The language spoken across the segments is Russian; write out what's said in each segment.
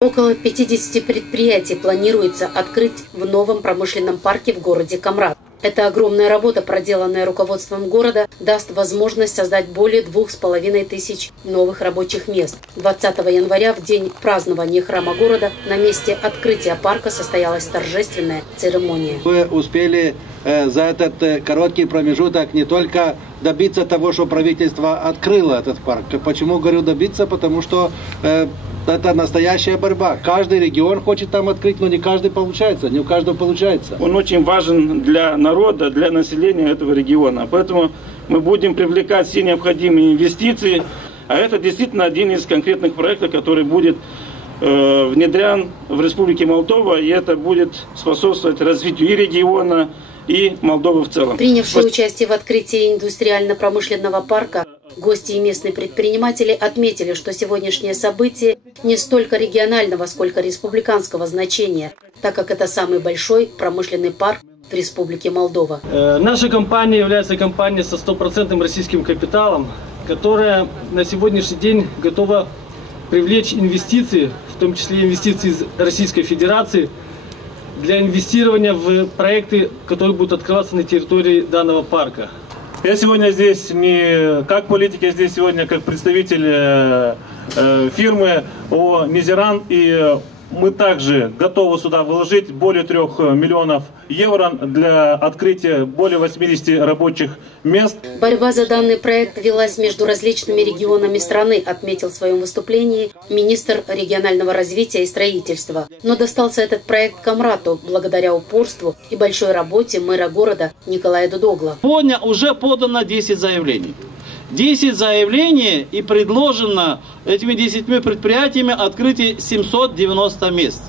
Около 50 предприятий планируется открыть в новом промышленном парке в городе Камрат. Эта огромная работа, проделанная руководством города, даст возможность создать более 2500 новых рабочих мест. 20 января, в день празднования храма города, на месте открытия парка состоялась торжественная церемония. Мы успели за этот короткий промежуток не только добиться того, что правительство открыло этот парк. Почему говорю добиться? Потому что это настоящая борьба. Каждый регион хочет там открыть, но не каждый получается, не у каждого получается. Он очень важен для народа, для населения этого региона. Поэтому мы будем привлекать все необходимые инвестиции. А это действительно один из конкретных проектов, который будет внедрян в Республике Молдова. И это будет способствовать развитию и региона, и Молдовы в целом. Принявшие участие в открытии индустриально-промышленного парка, гости и местные предприниматели отметили, что сегодняшнее событие не столько регионального, сколько республиканского значения, так как это самый большой промышленный парк в Республике Молдова. Наша компания является компанией со 100% российским капиталом, которая на сегодняшний день готова привлечь инвестиции, в том числе инвестиции из Российской Федерации, для инвестирования в проекты, которые будут открываться на территории данного парка. Я сегодня здесь не как политик, я здесь сегодня как представитель фирмы ООО «Мизеран», и мы также готовы сюда вложить более 3 миллионов евро для открытия более 80 рабочих мест. Борьба за данный проект велась между различными регионами страны, отметил в своем выступлении министр регионального развития и строительства. Но достался этот проект Камрату благодаря упорству и большой работе мэра города Николая Дудогла. Сегодня уже подано 10 заявлений. 10 заявлений и предложено этими 10 предприятиями открытие 790 мест.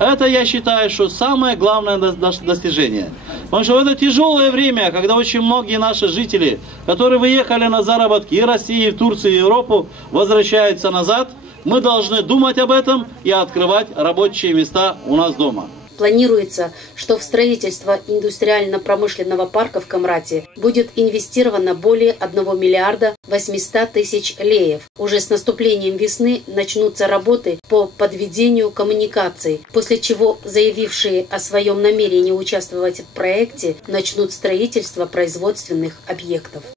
Это, я считаю, что самое главное достижение. Потому что в это тяжелое время, когда очень многие наши жители, которые выехали на заработки и России, и в Турцию, и Европу, возвращаются назад, мы должны думать об этом и открывать рабочие места у нас дома. Планируется, что в строительство индустриально-промышленного парка в Камрате будет инвестировано более 1 миллиарда 800 тысяч леев. Уже с наступлением весны начнутся работы по подведению коммуникаций, после чего заявившие о своем намерении участвовать в проекте начнут строительство производственных объектов.